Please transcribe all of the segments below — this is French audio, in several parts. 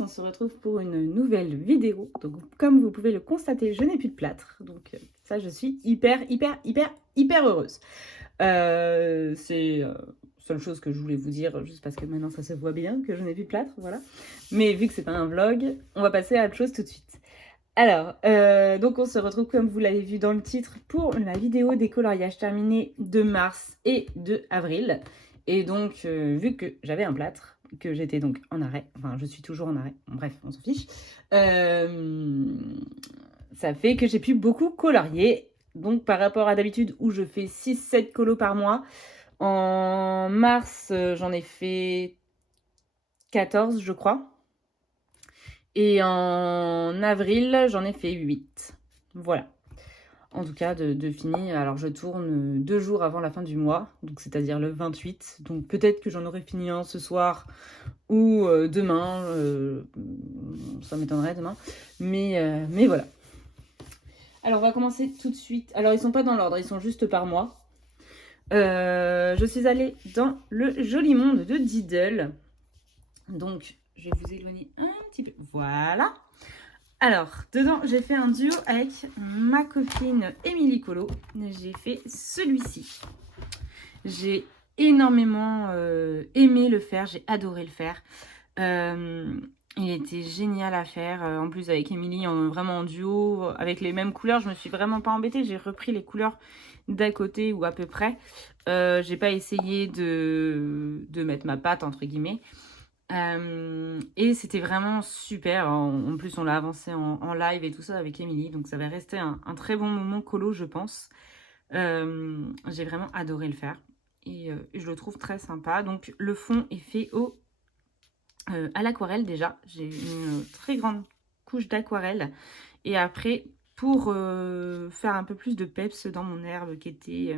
on se retrouve pour une nouvelle vidéo. Donc comme vous pouvez le constater, je n'ai plus de plâtre. Donc ça, je suis hyper heureuse. C'est seule chose que je voulais vous dire, juste parce que maintenant ça se voit bien que je n'ai plus de plâtre, voilà. Mais vu que c'est pas un vlog, on va passer à autre chose tout de suite. Alors, donc on se retrouve comme vous l'avez vu dans le titre pour la vidéo des coloriages terminés de mars et de avril. Et donc, vu que j'avais un plâtre, que j'étais donc en arrêt, enfin je suis toujours en arrêt, bon, bref, on s'en fiche, ça fait que j'ai pu beaucoup colorier. Donc par rapport à d'habitude où je fais 6-7 colos par mois, en mars j'en ai fait 14 je crois. Et en avril, j'en ai fait 8. Voilà. En tout cas, de fini. Alors, je tourne 2 jours avant la fin du mois, donc c'est-à-dire le 28. Donc, peut-être que j'en aurai fini un ce soir ou demain. Ça m'étonnerait demain. Mais voilà. Alors, on va commencer tout de suite. Alors, ils sont pas dans l'ordre, ils sont juste par mois. Je suis allée dans le joli monde de Diddle. Donc, je vais vous éloigner un petit peu. Voilà. Alors, dedans, j'ai fait un duo avec ma copine Émilie Colo. J'ai fait celui-ci. J'ai énormément aimé le faire. J'ai adoré le faire. Il était génial à faire. En plus, avec Émilie, vraiment en duo, avec les mêmes couleurs. Je me suis vraiment pas embêtée. J'ai repris les couleurs d'à côté ou à peu près. J'ai pas essayé de mettre ma patte, entre guillemets. Et c'était vraiment super. En plus, on l'a avancé en live et tout ça avec Émilie. Donc, ça va rester un très bon moment colo, je pense. J'ai vraiment adoré le faire. Et je le trouve très sympa. Donc, le fond est fait à l'aquarelle déjà. J'ai une très grande couche d'aquarelle. Et après, pour faire un peu plus de peps dans mon herbe qui était...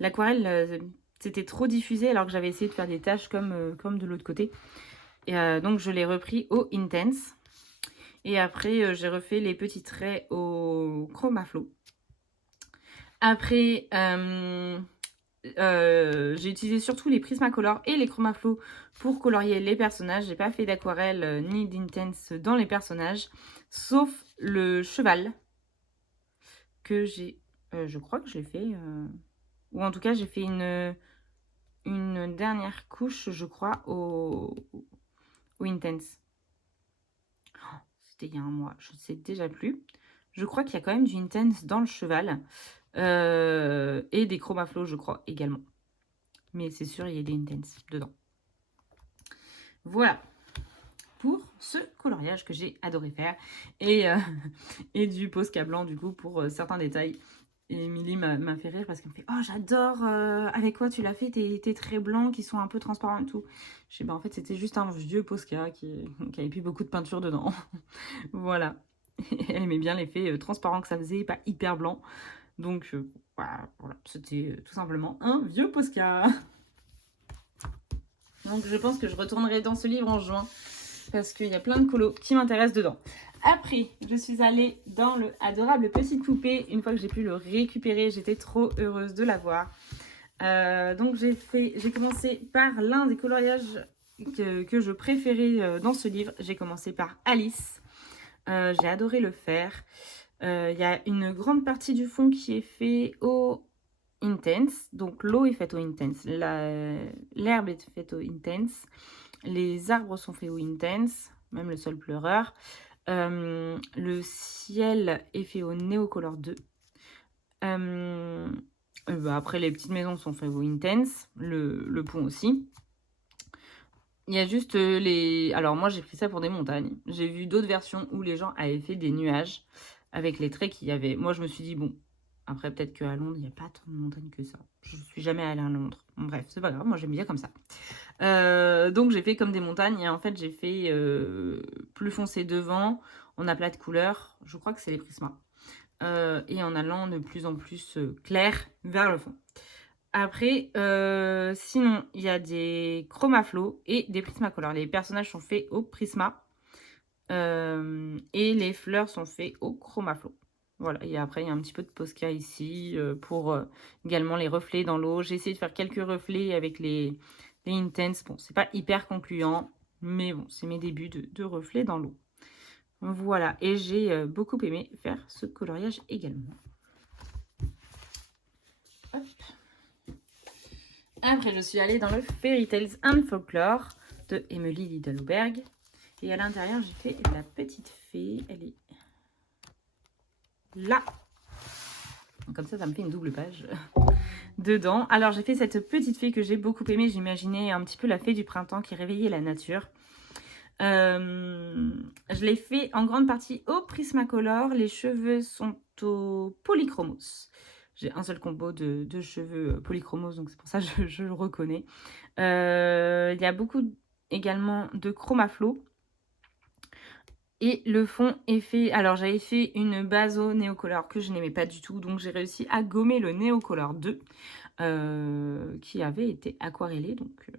l'aquarelle... c'était trop diffusé alors que j'avais essayé de faire des taches comme de l'autre côté. Et donc, je l'ai repris au Intense. Et après, j'ai refait les petits traits au Chromaflow. Après, j'ai utilisé surtout les Prismacolor et les Chromaflow pour colorier les personnages. J'ai pas fait d'aquarelle ni d'Intense dans les personnages, sauf le cheval que j'ai... je crois que je l'ai fait... ou en tout cas, j'ai fait une dernière couche, je crois, au Intense. C'était il y a un mois, je ne sais déjà plus. Je crois qu'il y a quand même du Intense dans le cheval. Et des Chromaflow, je crois, également. Mais c'est sûr, il y a des Intense dedans. Voilà. Pour ce coloriage que j'ai adoré faire. Et du Posca blanc, du coup, pour certains détails. Et Émilie m'a fait rire parce qu'elle me fait « Oh, j'adore avec quoi tu l'as fait, tes traits blancs qui sont un peu transparents et tout. » Je sais, bah en fait, c'était juste un vieux Posca qui avait plus beaucoup de peinture dedans. Voilà. Elle aimait bien l'effet transparent que ça faisait, pas hyper blanc. Donc, voilà, c'était tout simplement un vieux Posca. Donc, je pense que je retournerai dans ce livre en juin parce qu'il y a plein de colos qui m'intéressent dedans. Après, je suis allée dans le adorable Petite Poupée. Une fois que j'ai pu le récupérer, j'étais trop heureuse de l'avoir. Donc, j'ai commencé par l'un des coloriages que je préférais dans ce livre. J'ai commencé par Alice. J'ai adoré le faire. Il y a une grande partie du fond qui est fait au Intense. Donc, l'eau est faite au Intense. L'herbe est faite au Intense. Les arbres sont faits au Intense. Même le sol pleureur. Le ciel est fait au Neocolor 2. Après, les petites maisons sont faites au Intense. Le pont aussi. Il y a juste les... Alors, moi, j'ai pris ça pour des montagnes. J'ai vu d'autres versions où les gens avaient fait des nuages avec les traits qu'il y avait. Moi, je me suis dit, bon, après, peut-être qu'à Londres, il n'y a pas tant de montagnes que ça. Je ne suis jamais allée à Londres. Bon, bref, c'est pas grave. Moi, j'aime bien comme ça. Donc, j'ai fait comme des montagnes. Et en fait, j'ai fait plus foncé devant, en aplat de couleur. Je crois que c'est les Prisma. Et en allant de plus en plus clair vers le fond. Après, sinon, il y a des Chromaflow et des Prismacolor. Les personnages sont faits au Prisma. Et les fleurs sont faits au Chromaflow. Voilà, et après, il y a un petit peu de Posca ici pour également les reflets dans l'eau. J'ai essayé de faire quelques reflets avec les Intense. Bon, c'est pas hyper concluant, Mais bon, c'est mes débuts de reflets dans l'eau. Voilà, et j'ai beaucoup aimé faire ce coloriage également. Hop. Après, je suis allée dans le Fairy Tales and Folklore de Emily Lidlberg. Et à l'intérieur, j'ai fait la petite fée. Elle est là. Comme ça me fait une double page dedans. Alors, j'ai fait cette petite fée que j'ai beaucoup aimée. J'imaginais un petit peu la fée du printemps qui réveillait la nature. Je l'ai fait en grande partie au Prismacolor. Les cheveux sont au Polychromos. J'ai un seul combo de cheveux Polychromos, donc c'est pour ça que je le reconnais. Il y a beaucoup également de Chromaflow. Et le fond est fait... Alors, j'avais fait une base au Neocolor que je n'aimais pas du tout. Donc, j'ai réussi à gommer le Neocolor 2 qui avait été aquarellé. Donc,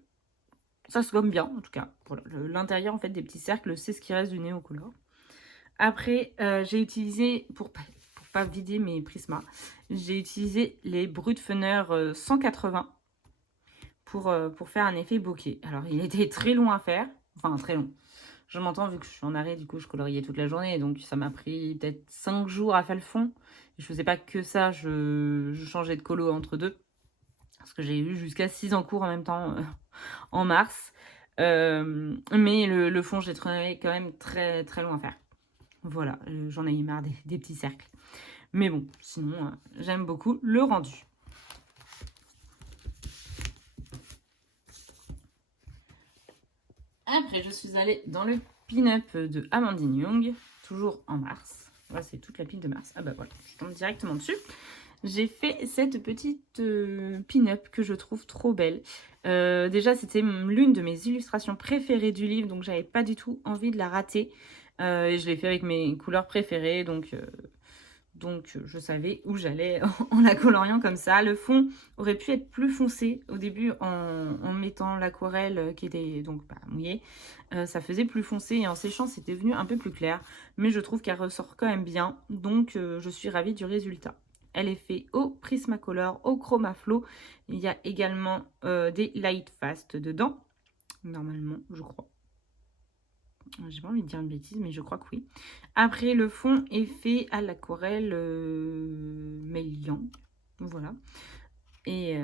ça se gomme bien, en tout cas. Voilà. L'intérieur, en fait, des petits cercles, c'est ce qui reste du Neocolor. Après, j'ai utilisé, pour pas vider mes prismas, j'ai utilisé les Brutfener 180 pour faire un effet bokeh. Alors, il était très long à faire. Enfin, très long. Je m'entends, vu que je suis en arrêt, du coup, je coloriais toute la journée. Donc, ça m'a pris peut-être 5 jours à faire le fond. Je faisais pas que ça, je changeais de colo entre deux. Parce que j'ai eu jusqu'à 6 en cours en même temps en mars. Mais le fond, j'ai trouvé quand même très, très long à faire. Voilà, j'en ai eu marre des petits cercles. Mais bon, sinon, j'aime beaucoup le rendu. Après, je suis allée dans le pin-up de Amandine Young, toujours en mars. Voilà, c'est toute la pile de mars. Ah bah voilà, je tombe directement dessus. J'ai fait cette petite pin-up que je trouve trop belle. Déjà, c'était l'une de mes illustrations préférées du livre, donc j'avais pas du tout envie de la rater. Et je l'ai fait avec mes couleurs préférées, donc je savais où j'allais en la coloriant comme ça. Le fond aurait pu être plus foncé au début en mettant l'aquarelle qui était donc mouillée. Ça faisait plus foncé et en séchant c'était devenu un peu plus clair. Mais je trouve qu'elle ressort quand même bien. Donc je suis ravie du résultat. Elle est faite au Prismacolor, au Chromaflow. Il y a également des Light Fast dedans. Normalement, je crois. J'ai pas envie de dire une bêtise, mais je crois que oui. Après, le fond est fait à l'aquarelle Mélian. Voilà. Et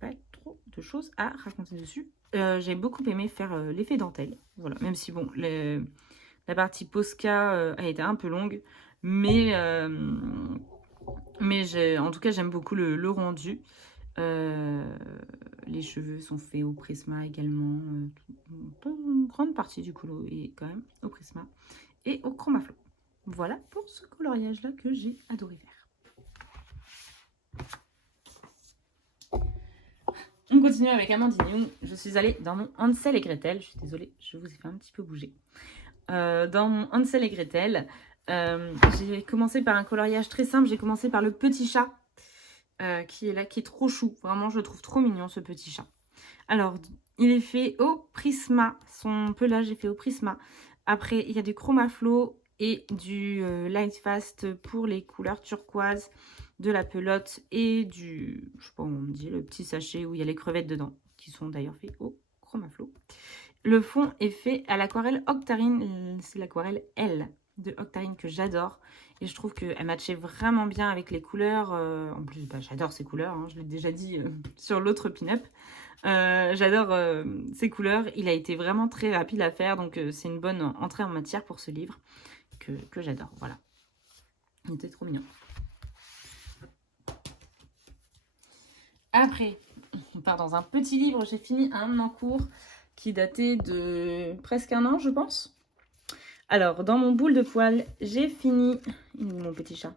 pas trop de choses à raconter dessus. J'ai beaucoup aimé faire l'effet dentelle. Voilà. Même si, bon, la partie Posca a été un peu longue. Mais en tout cas, j'aime beaucoup le rendu. Les cheveux sont faits au Prisma également. Une grande partie du colo est quand même au Prisma et au Chromaflow. Voilà pour ce coloriage là que j'ai adoré faire. On continue avec Amandine Young. Je suis allée dans mon Hansel et Gretel. Je suis désolée, je vous ai fait un petit peu bouger. Dans mon Hansel et Gretel, j'ai commencé par un coloriage très simple. J'ai commencé par le petit chat qui est là, qui est trop chou. Vraiment, je le trouve trop mignon, ce petit chat. Alors, il est fait au Prisma. Son pelage est fait au Prisma. Après, il y a du Chromaflow et du Light Fast pour les couleurs turquoise de la pelote et du, je sais pas comment on dit, le petit sachet où il y a les crevettes dedans, qui sont d'ailleurs faits au Chromaflow. Le fond est fait à l'aquarelle Octarine. C'est l'aquarelle L de Octarine que j'adore. Et je trouve qu'elle matchait vraiment bien avec les couleurs. En plus, j'adore ces couleurs. Hein, je l'ai déjà dit sur l'autre pin-up. J'adore ces couleurs. Il a été vraiment très rapide à faire. Donc, c'est une bonne entrée en matière pour ce livre que j'adore. Voilà. Il était trop mignon. Après, on part dans un petit livre. J'ai fini un en cours qui datait de presque un an, je pense. Alors, dans mon boule de poil, j'ai fini... Mon petit chat.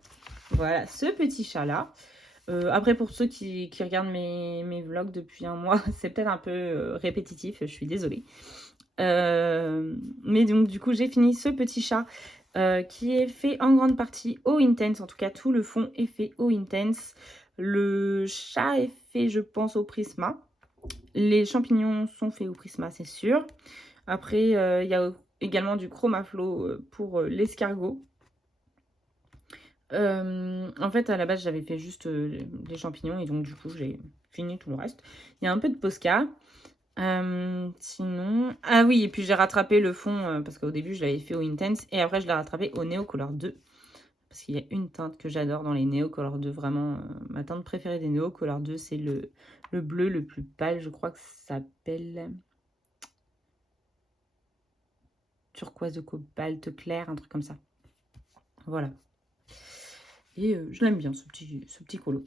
Voilà, ce petit chat-là. Après, pour ceux qui regardent mes vlogs depuis un mois, c'est peut-être un peu répétitif, je suis désolée. Mais donc, du coup, j'ai fini ce petit chat qui est fait en grande partie au Intense. En tout cas, tout le fond est fait au Intense. Le chat est fait, je pense, au Prisma. Les champignons sont faits au Prisma, c'est sûr. Après, il y a également du Chromaflow pour l'escargot. En fait, à la base, j'avais fait juste les champignons et donc du coup, j'ai fini tout le reste. Il y a un peu de Posca. Sinon ah oui et puis j'ai rattrapé le fond, parce qu'au début je l'avais fait au Intense et après je l'ai rattrapé au Neo Color 2. Parce qu'il y a une teinte que j'adore dans les Neo Color 2, vraiment, ma teinte préférée des Neo Color 2, c'est le bleu le plus pâle, je crois que ça s'appelle turquoise de cobalt clair, un truc comme ça. Voilà. Et je l'aime bien ce petit colo.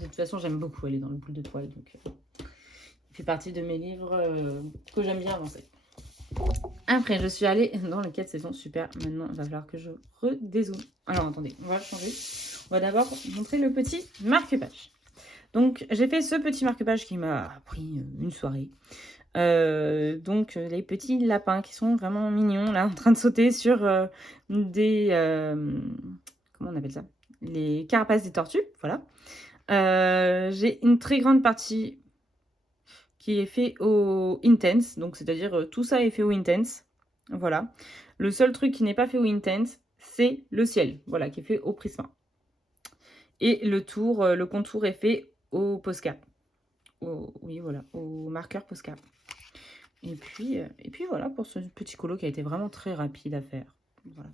De toute façon, j'aime beaucoup aller dans le boule de toile, donc il fait partie de mes livres que j'aime bien avancer. Après, je suis allée dans le 4 saisons. Super, maintenant, il va falloir que je redézoome. Alors, attendez, on va changer. On va d'abord montrer le petit marque-page. Donc, j'ai fait ce petit marque-page qui m'a pris une soirée. Donc, les petits lapins qui sont vraiment mignons, là, en train de sauter sur des... comment on appelle ça? Les carapaces des tortues, voilà. J'ai une très grande partie qui est fait au Intense, donc c'est-à-dire tout ça est fait au Intense, voilà. Le seul truc qui n'est pas fait au Intense, c'est le ciel, voilà, qui est fait au Prisma. Et le tour, le contour est fait au Posca, oui voilà, au marqueur Posca. Et puis voilà pour ce petit colo qui a été vraiment très rapide à faire. Voilà.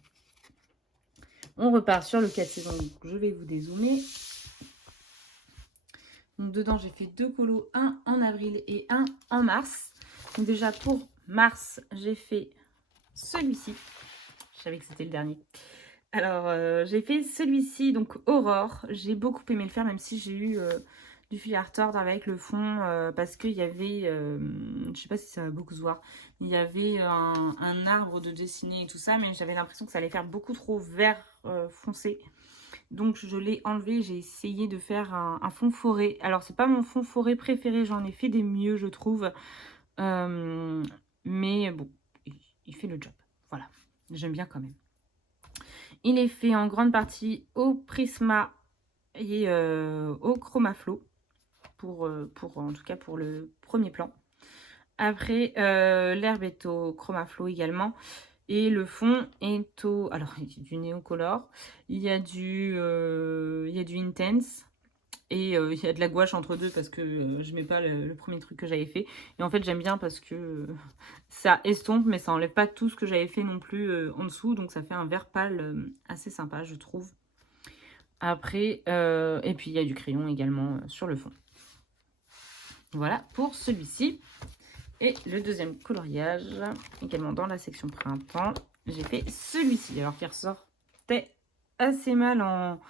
On repart sur le 4 saisons, donc je vais vous dézoomer. Donc dedans, j'ai fait 2 colos, un en avril et un en mars. Donc déjà pour mars, j'ai fait celui-ci. Je savais que c'était le dernier. Alors, j'ai fait celui-ci, donc Aurore. J'ai beaucoup aimé le faire, même si j'ai eu du fil à retordre avec le fond, parce qu'il y avait, je sais pas si ça va beaucoup se voir, il y avait un arbre de dessiner et tout ça, mais j'avais l'impression que ça allait faire beaucoup trop vert foncé. Donc je l'ai enlevé, j'ai essayé de faire un fond forêt. Alors c'est pas mon fond forêt préféré, j'en ai fait des mieux je trouve. Mais bon, il fait le job. Voilà, j'aime bien quand même. Il est fait en grande partie au Prisma et au Chromaflow. Pour en tout cas pour le premier plan. Après, l'herbe est au Chromaflow également. Et le fond est au... Alors, il y a du néocolor, il y a du intense et il y a de la gouache entre deux parce que je mets pas le premier truc que j'avais fait. Et en fait, j'aime bien parce que ça estompe, mais ça enlève pas tout ce que j'avais fait non plus en dessous. Donc, ça fait un vert pâle assez sympa, je trouve. Après, et puis il y a du crayon également sur le fond. Voilà pour celui-ci. Et le deuxième coloriage, également dans la section printemps, j'ai fait celui-ci. Alors qui ressortait assez mal en...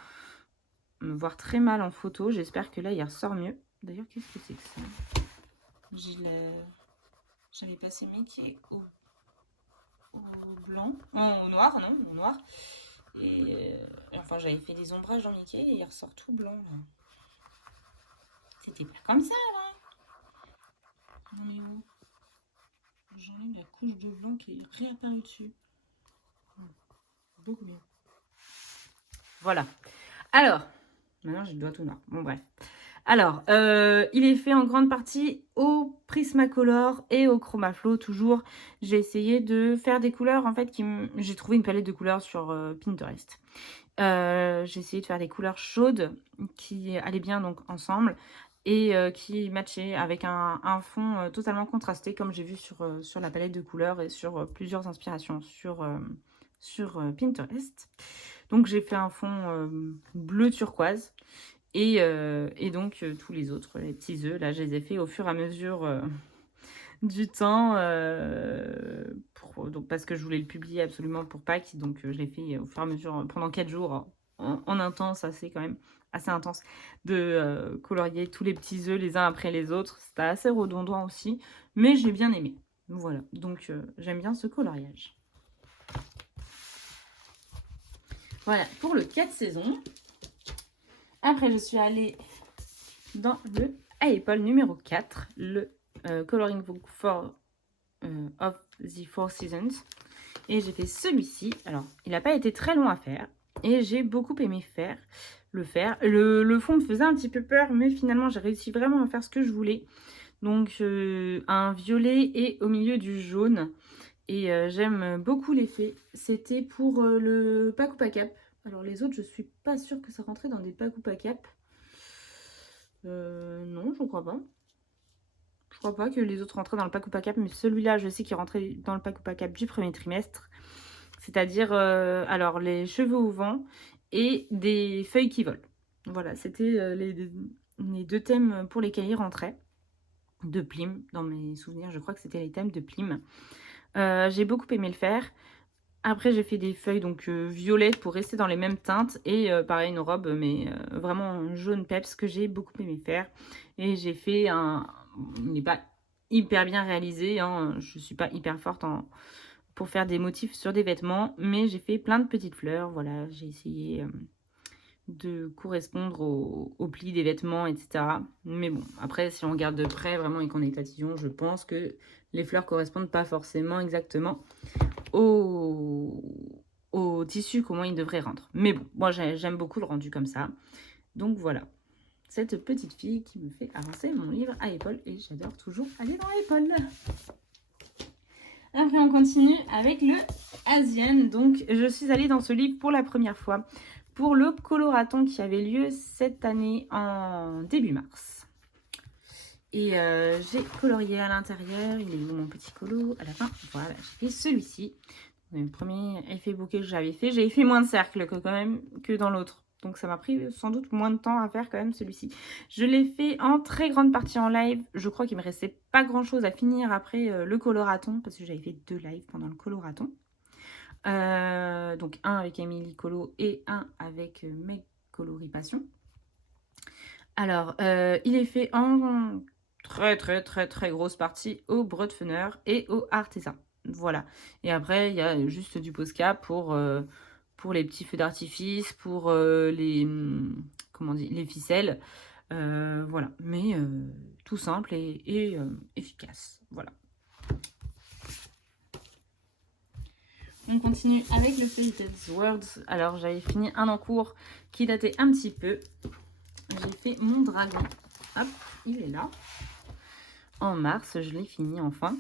voire très mal en photo. J'espère que là, il ressort mieux. D'ailleurs, qu'est-ce que c'est que ça? J'avais passé Mickey au blanc. Au noir, non, au noir. Et enfin, j'avais fait des ombrages dans Mickey et il ressort tout blanc, là. C'était pas comme ça, là. On est où? J'enlève la couche de blanc qui est réapparue dessus. Beaucoup mieux. Voilà. Alors, maintenant j'ai le doigt tout noir. Bon, bref. Alors, il est fait en grande partie au Prismacolor et au Chromaflow, toujours. J'ai essayé de faire des couleurs, en fait, j'ai trouvé une palette de couleurs sur Pinterest. J'ai essayé de faire des couleurs chaudes qui allaient bien donc ensemble et qui matchaient avec un fond totalement contrasté, comme j'ai vu sur la palette de couleurs et sur plusieurs inspirations sur Pinterest. Donc j'ai fait un fond bleu turquoise et donc tous les autres, les petits œufs, là je les ai fait au fur et à mesure du temps donc parce que je voulais le publier absolument pour Pâques. Donc je l'ai fait au fur et à mesure pendant 4 jours en intense, quand même assez intense, de colorier tous les petits œufs les uns après les autres. C'était assez redondant aussi, mais j'ai bien aimé. Voilà, donc j'aime bien ce coloriage. Voilà pour le 4 saisons. Après, je suis allée dans le Apple numéro 4, le Coloring Book of the Four Seasons. Et j'ai fait celui-ci. Alors, il n'a pas été très long à faire. Et j'ai beaucoup aimé le faire. Le fond me faisait un petit peu peur, mais finalement, j'ai réussi vraiment à faire ce que je voulais. Donc, un violet et au milieu du jaune. Et j'aime beaucoup l'effet. C'était pour le Pack ou Pack Cap. Alors, les autres, je suis pas sûre que ça rentrait dans des Pack ou Pack Cap. Non, je crois pas. crois pas que les autres rentraient dans le pack ou pack up, mais celui-là, je sais qu'il rentrait dans le pack ou pack up du premier trimestre. C'est-à-dire, alors, les cheveux au vent et des feuilles qui volent. Voilà, c'était les deux thèmes pour lesquels il rentrait. De Plim, dans mes souvenirs, je crois que c'était les thèmes de Plim. J'ai beaucoup aimé le faire. Après, j'ai fait des feuilles donc violettes pour rester dans les mêmes teintes. Et pareil, une robe, mais vraiment jaune peps que j'ai beaucoup aimé faire. Et j'ai fait un... Il n'est pas hyper bien réalisé. Hein. Je ne suis pas hyper forte pour faire des motifs sur des vêtements. Mais j'ai fait plein de petites fleurs. Voilà, j'ai essayé de correspondre au pli des vêtements, etc. Mais bon, après, si on regarde de près vraiment et qu'on est tatillon, je pense que les fleurs correspondent pas forcément exactement au tissu, comment il devrait rendre. Mais bon, moi j'aime beaucoup le rendu comme ça. Donc voilà, cette petite fille qui me fait avancer mon livre à épaule. Et j'adore toujours aller dans l'épaule. Après on continue avec le Asian. Donc je suis allée dans ce livre pour la première fois pour le coloraton qui avait lieu cette année en début mars. Et j'ai colorié à l'intérieur. Il est où mon petit colo? À la fin, voilà, j'ai fait celui-ci. Le premier effet bouquet que j'avais fait moins de cercles quand même que dans l'autre. Donc ça m'a pris sans doute moins de temps à faire quand même celui-ci. Je l'ai fait en très grande partie en live. Je crois qu'il me restait pas grand chose à finir après le coloraton. Parce que j'avais fait 2 lives pendant le coloraton. Donc un avec Émilie Colo et un avec Meg Coloripassion. Alors, il est fait en très grosse partie au Brodfener et au Arteza. Voilà. Et après, il y a juste du Posca pour les petits feux d'artifice, pour les ficelles. Voilà. Mais tout simple et efficace. Voilà. On continue avec le Fairytale Words. Alors, j'avais fini un en cours qui datait un petit peu. J'ai fait mon dragon. Hop, il est là. En mars, je l'ai fini enfin.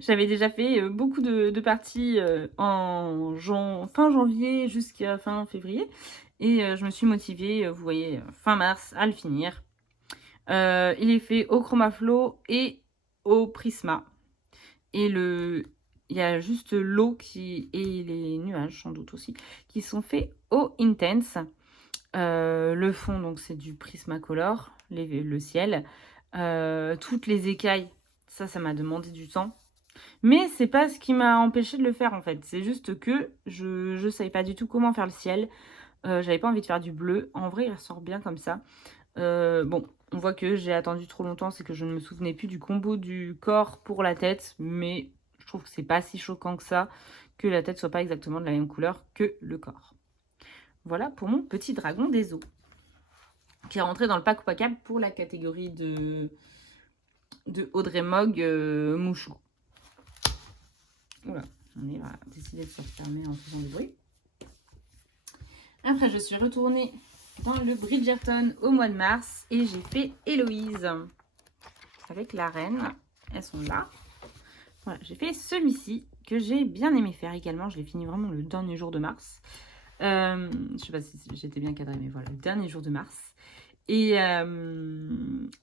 J'avais déjà fait beaucoup de parties fin janvier jusqu'à fin février. Et je me suis motivée, vous voyez, fin mars à le finir. Il est fait au Chromaflow et au Prisma. Et il y a juste l'eau et les nuages sans doute aussi qui sont faits au Intense. Le fond, donc c'est du Prismacolor, le ciel. Toutes les écailles, ça m'a demandé du temps. Mais c'est pas ce qui m'a empêché de le faire en fait. C'est juste que je savais pas du tout comment faire le ciel. J'avais pas envie de faire du bleu. En vrai, il ressort bien comme ça. Bon, on voit que j'ai attendu trop longtemps. C'est que je ne me souvenais plus du combo du corps pour la tête. Mais je trouve que c'est pas si choquant que ça que la tête soit pas exactement de la même couleur que le corps. Voilà pour mon petit dragon des eaux. Qui est rentré dans le pack ou pack up pour la catégorie de Audrey Mogg Mouchou. Voilà, on va décider de se refermer en faisant du bruit. Après, je suis retournée dans le Bridgerton au mois de mars et j'ai fait Héloïse avec la reine. Elles sont là. Voilà, j'ai fait celui-ci que j'ai bien aimé faire également. Je l'ai fini vraiment le dernier jour de mars. Je sais pas si j'étais bien cadrée, mais voilà, le dernier jour de mars. Et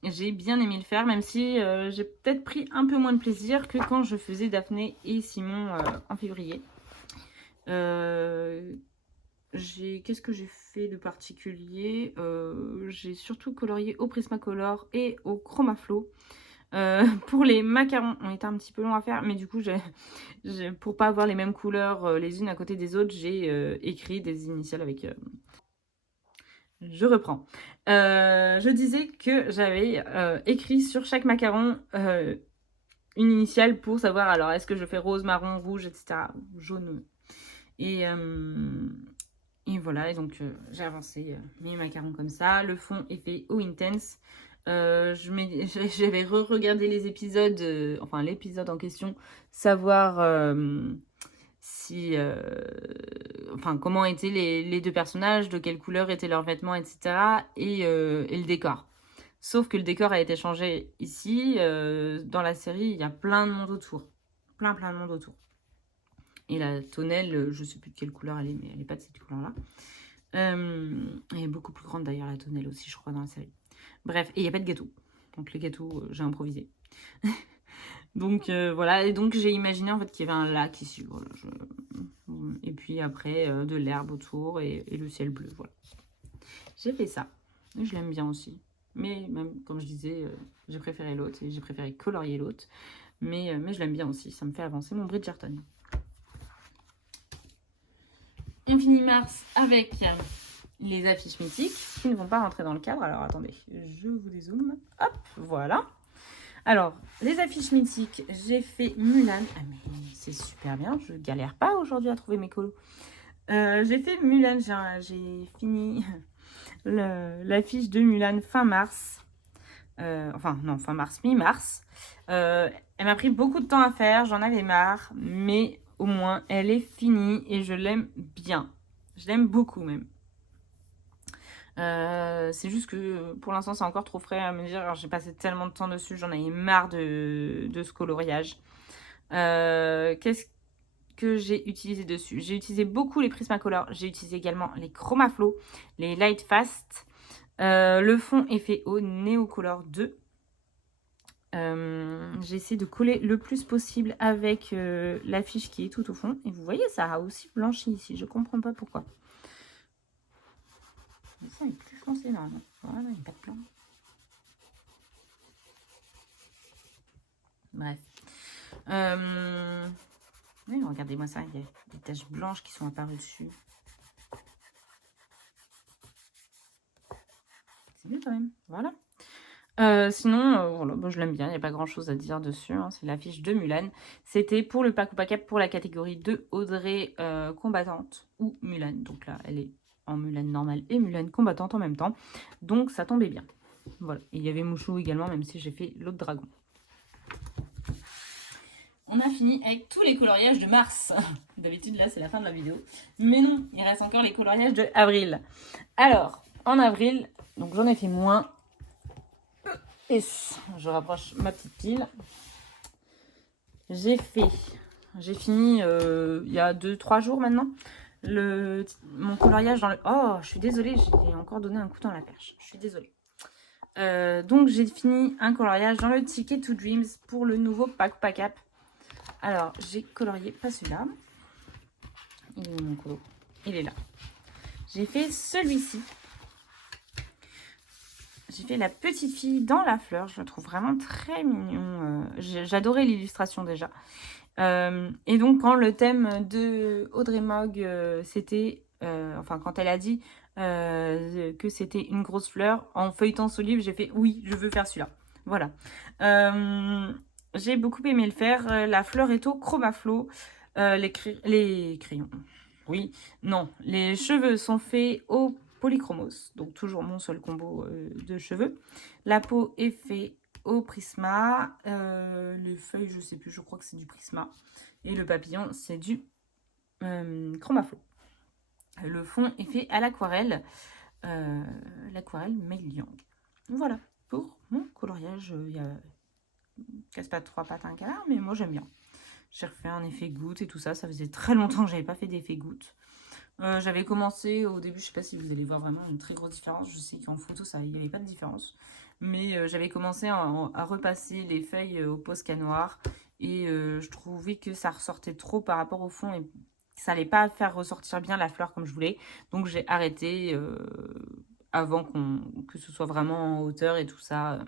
j'ai bien aimé le faire, même si j'ai peut-être pris un peu moins de plaisir que quand je faisais Daphné et Simon en février. Qu'est-ce que j'ai fait de particulier? J'ai surtout colorié au Prismacolor et au Chromaflow. Pour les macarons, on était un petit peu long à faire, mais du coup, pour pas avoir les mêmes couleurs les unes à côté des autres, j'ai écrit des initiales avec... Je reprends. Je disais que j'avais écrit sur chaque macaron une initiale pour savoir, alors, est-ce que je fais rose, marron, rouge, etc. Jaune. Et voilà, et donc j'ai avancé mes macarons comme ça. Le fond est fait au Intense. J'avais re-regardé les épisodes, enfin l'épisode en question, savoir comment étaient les deux personnages, de quelle couleur étaient leurs vêtements, etc. Et le décor. Sauf que le décor a été changé ici. Dans la série, il y a plein de monde autour. Plein de monde autour. Et la tonnelle, je ne sais plus de quelle couleur elle est, mais elle n'est pas de cette couleur-là. Elle est beaucoup plus grande d'ailleurs, la tonnelle aussi, je crois, dans la série. Bref, et il n'y a pas de gâteau. Donc les gâteaux, j'ai improvisé. Donc voilà, et donc j'ai imaginé en fait qu'il y avait un lac ici, voilà, et puis après de l'herbe autour et le ciel bleu, voilà. J'ai fait ça, et je l'aime bien aussi. Mais même, comme je disais, j'ai préféré l'autre, et j'ai préféré colorier l'autre. Mais je l'aime bien aussi, ça me fait avancer mon Bridgerton. On finit mars avec les affiches mythiques qui ne vont pas rentrer dans le cadre. Alors attendez, je vous dézoome. Hop, voilà. Alors, les affiches mythiques, j'ai fait Mulan. Ah mais c'est super bien, je galère pas aujourd'hui à trouver mes colos. J'ai fait Mulan, j'ai fini l'affiche de Mulan fin mars. Enfin non, fin mars, mi-mars. Elle m'a pris beaucoup de temps à faire, j'en avais marre, mais au moins elle est finie et je l'aime bien. Je l'aime beaucoup même. C'est juste que pour l'instant c'est encore trop frais à me dire. J'ai passé tellement de temps dessus, j'en avais marre de ce coloriage. Qu'est-ce que j'ai utilisé dessus? J'ai utilisé beaucoup les Prismacolor, j'ai utilisé également les Chromaflow, les Light Fast. Le fond est fait au Neocolor 2. J'ai essayé de coller le plus possible avec l'affiche qui est tout au fond. Et vous voyez, ça a aussi blanchi ici. Je comprends pas pourquoi. Mais ça est plus foncé normalement. Voilà, il n'y a pas de blanc. Bref. Oui, regardez-moi ça. Il y a des taches blanches qui sont apparues dessus. C'est mieux quand même. Voilà. Sinon, voilà, bah, je l'aime bien, il n'y a pas grand chose à dire dessus, hein. C'est l'affiche de Mulan. C'était pour le pack ou pack pour la catégorie de Audrey combattante ou Mulan. Donc là, elle est en Mulan normale et Mulan combattante en même temps. Donc ça tombait bien. Voilà. Et il y avait Mouchou également, même si j'ai fait l'autre dragon. On a fini avec tous les coloriages de mars. D'habitude, là, c'est la fin de la vidéo. Mais non, il reste encore les coloriages de avril. Alors, en avril, donc j'en ai fait moins. Et je rapproche ma petite pile. J'ai fini il y a 2-3 jours maintenant, mon coloriage dans le... Oh, je suis désolée, j'ai encore donné un coup dans la perche. Je suis désolée. Donc, j'ai fini un coloriage dans le Ticket to Dreams pour le nouveau pack pack up. Alors, j'ai colorié, pas celui-là. Il est où mon colo? Il est là. J'ai fait celui-ci. J'ai fait la petite fille dans la fleur. Je la trouve vraiment très mignon. J'adorais l'illustration déjà. Et donc, quand le thème de Audrey Mogg, c'était... enfin, quand elle a dit que c'était une grosse fleur, en feuilletant ce livre, j'ai fait « Oui, je veux faire celui-là ». Voilà. J'ai beaucoup aimé le faire. La fleur est au Chromaflow. Les crayons. Oui, non. Les cheveux sont faits au Polychromos. Donc, toujours mon seul combo de cheveux. La peau est faite au Prisma. Les feuilles, je sais plus, je crois que c'est du Prisma. Et le papillon, c'est du Chromaflow. Le fond est fait à l'aquarelle. L'aquarelle Meiliang. Voilà, pour mon coloriage. Il y a casse pas 3 pattes à un canard, mais moi j'aime bien. J'ai refait un effet goutte et tout ça. Ça faisait très longtemps que j'avais pas fait d'effet goutte. J'avais commencé au début, je sais pas si vous allez voir vraiment une très grosse différence. Je sais qu'en photo, il n'y avait pas de différence. Mais j'avais commencé à repasser les feuilles au Posca noir. Et je trouvais que ça ressortait trop par rapport au fond. Et ça n'allait pas faire ressortir bien la fleur comme je voulais. Donc j'ai arrêté avant que ce soit vraiment en hauteur et tout ça.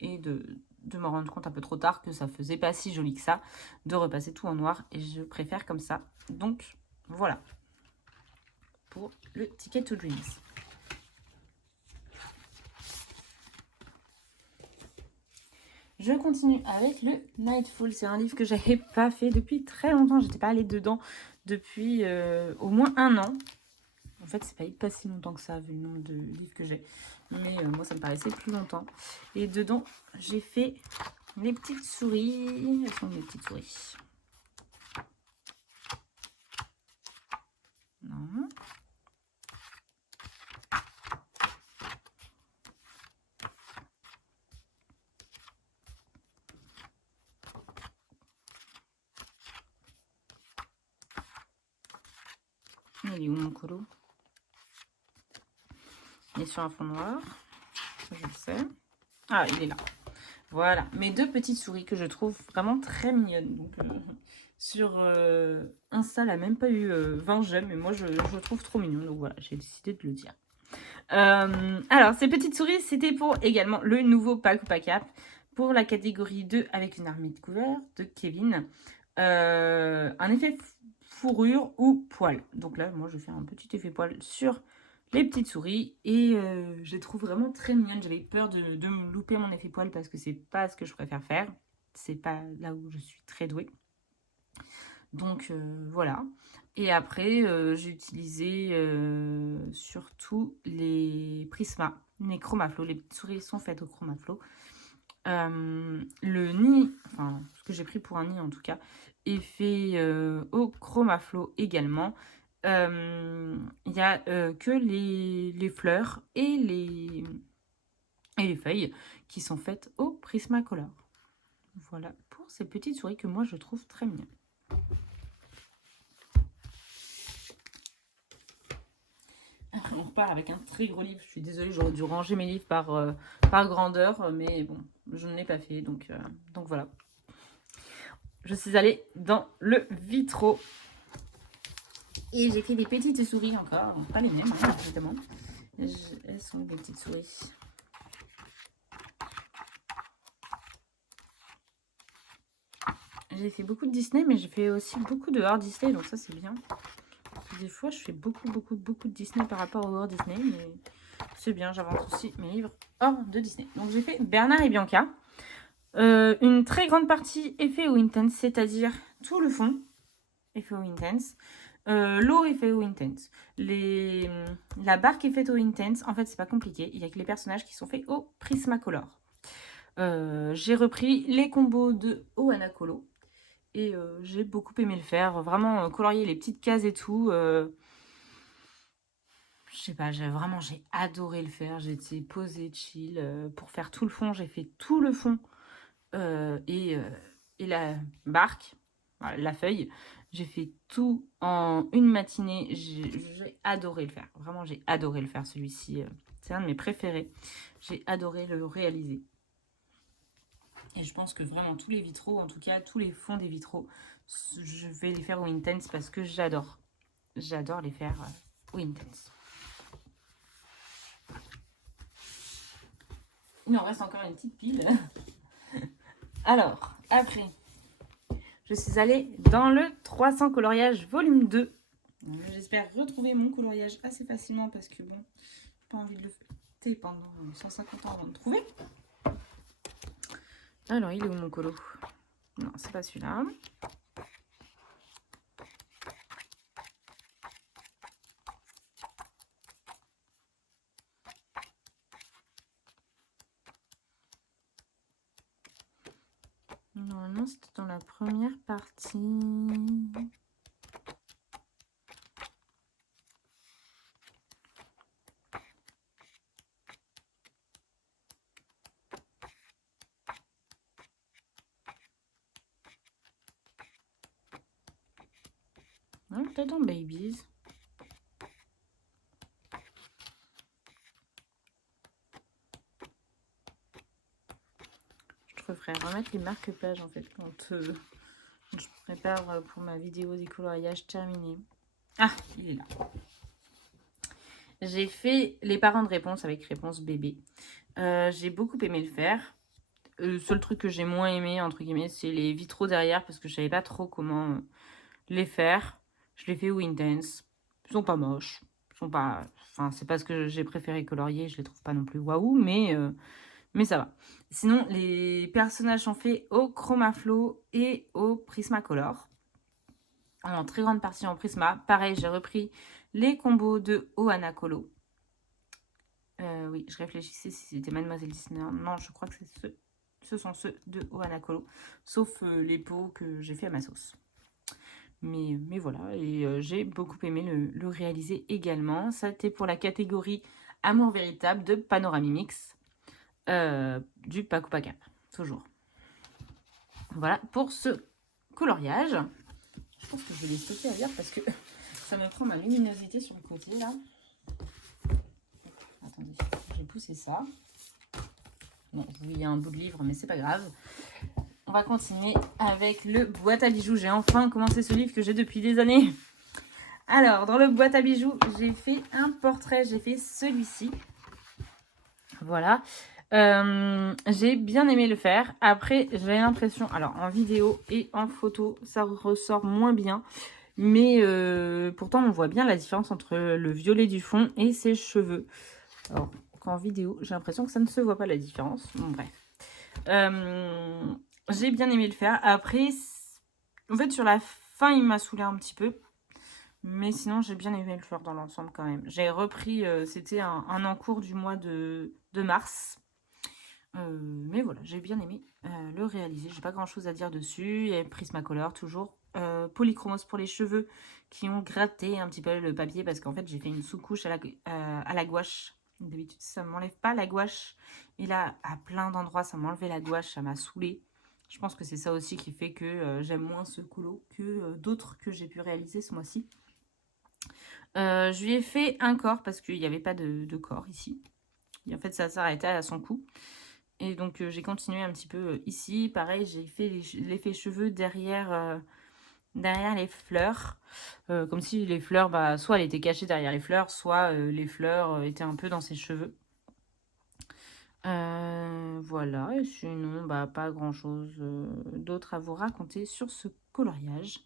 Et de me rendre compte un peu trop tard que ça faisait pas si joli que ça. De repasser tout en noir. Et je préfère comme ça. Donc voilà. Pour le Ticket to Dreams. Je continue avec le Nightfall. C'est un livre que j'avais pas fait depuis très longtemps. J'étais pas allée dedans depuis au moins 1 an. En fait, c'est pas si longtemps que ça, vu le nombre de livres que j'ai. Mais moi, ça me paraissait plus longtemps. Et dedans, j'ai fait les petites souris. Elles sont mes petites souris. Non. Il est où mon colo? Il est sur un fond noir. Je le sais. Ah, il est là. Voilà, mes 2 petites souris que je trouve vraiment très mignonnes. Donc, sur Insta, elle n'a même pas eu 20 j'aime, et moi je le trouve trop mignon. Donc voilà, j'ai décidé de le dire. Alors, ces petites souris, c'était pour également le nouveau Pack ou Pack Up pour la catégorie 2 avec une armée de couleurs de Kevin. Un effet fourrure ou poil. Donc là, moi, je fais un petit effet poil sur les petites souris et je les trouve vraiment très mignonnes. J'avais peur de me louper mon effet poil parce que c'est pas ce que je préfère faire. C'est pas là où je suis très douée. Donc voilà. Et après, j'ai utilisé surtout les Prisma, les Chromaflow. Les petites souris sont faites au Chromaflow. Le nid, enfin ce que j'ai pris pour un nid en tout cas, est fait au Chromaflow également. Il n'y a que les fleurs et les feuilles qui sont faites au Prismacolor. Voilà pour ces petites souris que moi je trouve très mignonnes. On repart avec un très gros livre. Je suis désolée, j'aurais dû ranger mes livres par grandeur, mais bon, je ne l'ai pas fait, donc voilà. Je suis allée dans le vitraux. Et j'ai fait des petites souris encore, pas les mêmes, hein, évidemment. Elles sont des petites souris. J'ai fait beaucoup de Disney, mais j'ai fait aussi beaucoup de hors Disney, donc ça c'est bien. Des fois, je fais beaucoup de Disney par rapport au hors Disney, mais c'est bien, j'avance aussi mes livres hors de Disney. Donc j'ai fait Bernard et Bianca. Une très grande partie est fait au Intense, c'est-à-dire tout le fond est fait au Intense. L'eau est fait au Intense. La barque est faite au Intense. En fait, c'est pas compliqué. Il y a que les personnages qui sont faits au Prismacolor. J'ai repris les combos de Ohana Colo. Et j'ai beaucoup aimé le faire. Vraiment, colorier les petites cases et tout. Je sais pas, j'ai adoré le faire. J'étais posée, chill. Pour faire tout le fond, j'ai fait tout le fond. Et la barque, voilà, la feuille. J'ai fait tout en une matinée. J'ai adoré le faire. Vraiment, j'ai adoré le faire, celui-ci. C'est un de mes préférés. J'ai adoré le réaliser. Et je pense que vraiment tous les vitraux, en tout cas tous les fonds des vitraux, je vais les faire au Intense parce que j'adore. J'adore les faire au Intense. Il en reste encore une petite pile. Alors, après, je suis allée dans le 300 coloriage volume 2. J'espère retrouver mon coloriage assez facilement parce que bon, j'ai pas envie de le faire pendant 150 ans avant de trouver. Alors, il est où mon colo? Non, c'est pas celui-là. Normalement, c'était dans la première partie. Peut-être dans Babies. Je préfère remettre les marque-pages en fait quand je prépare pour ma vidéo des coloriages terminés. Ah, il est là. J'ai fait les parents de réponse avec réponse bébé. J'ai beaucoup aimé le faire. Le seul truc que j'ai moins aimé, entre guillemets, c'est les vitraux derrière parce que je savais pas trop comment les faire. Je les fais au Intense. Ils sont pas moches. Ils sont pas... Enfin, c'est pas ce que j'ai préféré colorier. Je les trouve pas non plus waouh, mais ça va. Sinon, les personnages sont faits au Chromaflow et au Prismacolor. En très grande partie en Prisma. Pareil, j'ai repris les combos de Ohana Colo. Oui, je réfléchissais si c'était Mademoiselle Disney. Non, je crois que ce sont ceux de Ohana Colo. Sauf les pots que j'ai fait à ma sauce. Mais voilà, et j'ai beaucoup aimé le réaliser également. Ça, c'était pour la catégorie Amour véritable de Panoramimix. Du Pack ou Pack Up, toujours. Voilà pour ce coloriage. Je pense que je vais les stocker à lire parce que ça me prend ma luminosité sur le côté là. Attendez, j'ai poussé ça. Bon, il y a un bout de livre, mais c'est pas grave. On va continuer avec le boîte à bijoux. J'ai enfin commencé ce livre que j'ai depuis des années. Alors, dans le boîte à bijoux, j'ai fait un portrait. J'ai fait celui-ci. Voilà. J'ai bien aimé le faire. Après, j'ai l'impression, alors en vidéo et en photo, ça ressort moins bien. Mais pourtant, on voit bien la différence entre le violet du fond et ses cheveux. Alors, qu'en vidéo, j'ai l'impression que ça ne se voit pas la différence. Bon, bref. J'ai bien aimé le faire. Après, en fait, sur la fin, il m'a saoulé un petit peu. Mais sinon, j'ai bien aimé le faire dans l'ensemble quand même. J'ai repris, c'était un en cours du mois de mars. Mais voilà, j'ai bien aimé le réaliser. J'ai pas grand chose à dire dessus. Il y a Prismacolor toujours. Polychromos pour les cheveux qui ont gratté un petit peu le papier parce qu'en fait j'ai fait une sous-couche à la gouache. D'habitude ça ne m'enlève pas la gouache. Et là, à plein d'endroits, ça m'enlevait la gouache, ça m'a saoulée. Je pense que c'est ça aussi qui fait que j'aime moins ce colo que d'autres que j'ai pu réaliser ce mois-ci. Je lui ai fait un corps parce qu'il n'y avait pas de corps ici. Et en fait, ça s'arrêtait à son cou. Et donc, j'ai continué un petit peu ici. Pareil, j'ai fait l'effet cheveux derrière les fleurs. Comme si les fleurs, bah, soit elle était cachée derrière les fleurs, soit les fleurs étaient un peu dans ses cheveux. Voilà, et sinon, bah, pas grand chose d'autre à vous raconter sur ce coloriage.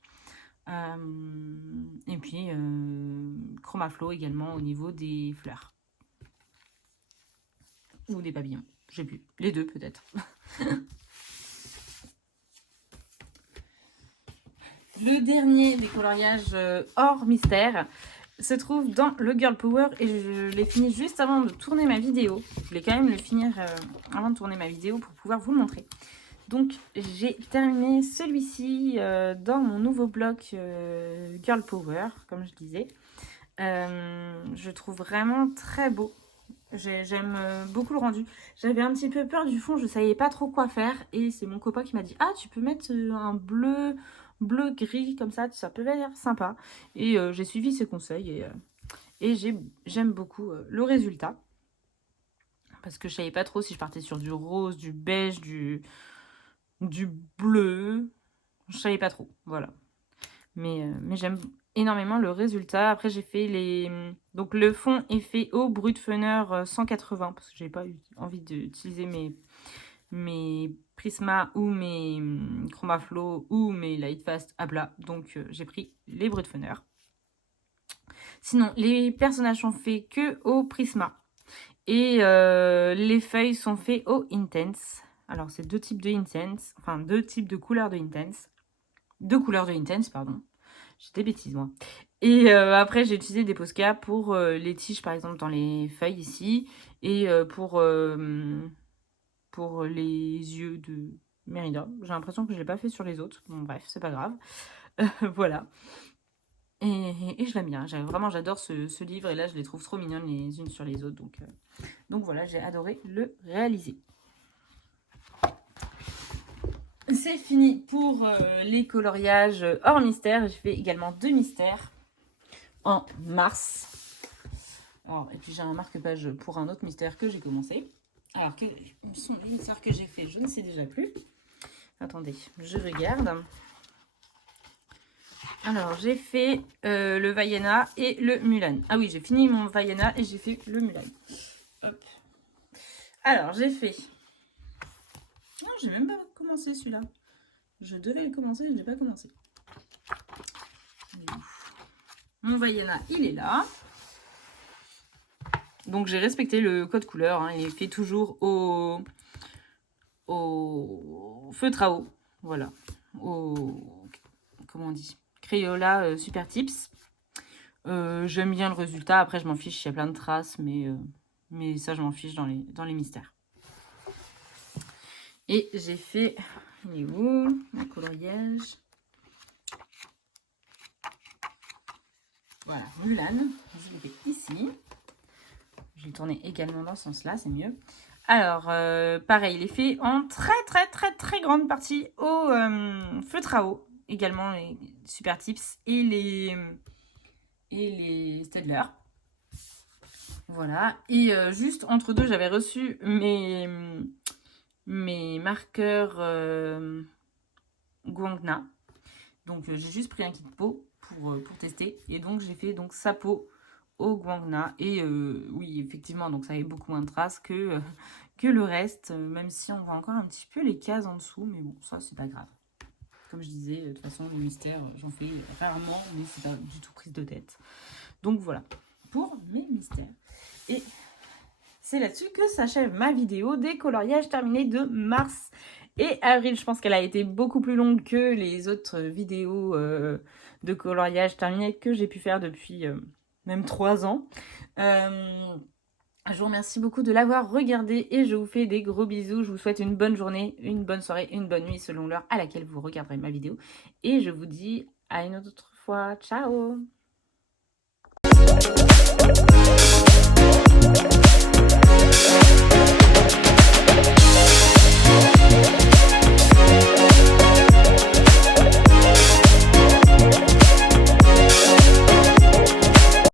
Et puis, Chromaflow également au niveau des fleurs. Ou des papillons, je sais plus. Les deux peut-être. Le dernier des coloriages hors mystère se trouve dans le Girl Power et je l'ai fini juste avant de tourner ma vidéo. Je voulais quand même le finir avant de tourner ma vidéo pour pouvoir vous le montrer. Donc j'ai terminé celui-ci dans mon nouveau bloc Girl Power, comme je disais. Je trouve vraiment très beau. J'aime beaucoup le rendu. J'avais un petit peu peur du fond, je savais pas trop quoi faire. Et c'est mon copain qui m'a dit « Ah, tu peux mettre un bleu-gris comme ça peut l'air sympa. » Et j'ai suivi ses conseils et j'aime beaucoup le résultat. Parce que je savais pas trop si je partais sur du rose, du beige, du bleu. Je savais pas trop, voilà. Mais j'aime énormément le résultat. Après, j'ai fait les... Donc, le fond est fait au Brutfunner 180 parce que j'ai pas eu envie d'utiliser mes Prisma ou mes Chromaflow ou mes Lightfast à plat. Donc, j'ai pris les Brutfunner. Sinon, les personnages sont faits que au Prisma. Et les feuilles sont faites au Intense. Alors, c'est deux types de Intense. Enfin, deux types de couleurs de Intense. Deux couleurs de Intense, pardon. J'ai des bêtises, moi. Et après, j'ai utilisé des Posca pour les tiges, par exemple, dans les feuilles ici. Et pour les yeux de Mérida. J'ai l'impression que je ne l'ai pas fait sur les autres. Bon, bref, c'est pas grave. Voilà. Et je l'aime bien. Vraiment, j'adore ce livre. Et là, je les trouve trop mignonnes les unes sur les autres. Donc voilà, j'ai adoré le réaliser. C'est fini pour les coloriages hors mystère. J'ai fait également 2 mystères en mars. Alors, et puis j'ai un marque-page pour un autre mystère que j'ai commencé. Alors, quels sont les mystères que j'ai fait? Je ne sais déjà plus. Attendez, je regarde. Alors, j'ai fait le Vaiana et le Mulan. Ah oui, j'ai fini mon Vaiana et j'ai fait le Mulan. Hop. Alors, j'ai fait... Non, j'ai même pas commencé celui-là. Je devais le commencer, je ne l'ai pas commencé. Mon Vaiana, il est là. Donc, j'ai respecté le code couleur. Hein. Il est fait toujours au feutre à eau. Voilà. Comment on dit? Crayola Super Tips. J'aime bien le résultat. Après, je m'en fiche. Il y a plein de traces. Mais ça, je m'en fiche dans les mystères. Et j'ai fait... Il est où? Le coloriage. Voilà, Mulan. Je l'ai fait ici. Je vais tourner également dans ce sens-là, c'est mieux. Alors, pareil, il est fait en très grande partie au feutre à eau. Également les Super Tips et les Staedtler. Voilà. Et juste entre deux, j'avais reçu mes marqueurs Guangna. Donc j'ai juste pris un kit pot pour tester. Et donc j'ai fait donc sa peau au Guangna. Et oui, effectivement, donc ça avait beaucoup moins de traces que, que le reste. Même si on voit encore un petit peu les cases en dessous. Mais bon, ça, c'est pas grave. Comme je disais, de toute façon, les mystères, j'en fais rarement. Mais c'est pas du tout prise de tête. Donc voilà, pour mes mystères. Et c'est là-dessus que s'achève ma vidéo des coloriages terminés de mars et avril. Je pense qu'elle a été beaucoup plus longue que les autres vidéos de coloriage terminés que j'ai pu faire depuis même 3 ans. Je vous remercie beaucoup de l'avoir regardé et je vous fais des gros bisous. Je vous souhaite une bonne journée, une bonne soirée, une bonne nuit selon l'heure à laquelle vous regarderez ma vidéo. Et je vous dis à une autre fois. Ciao!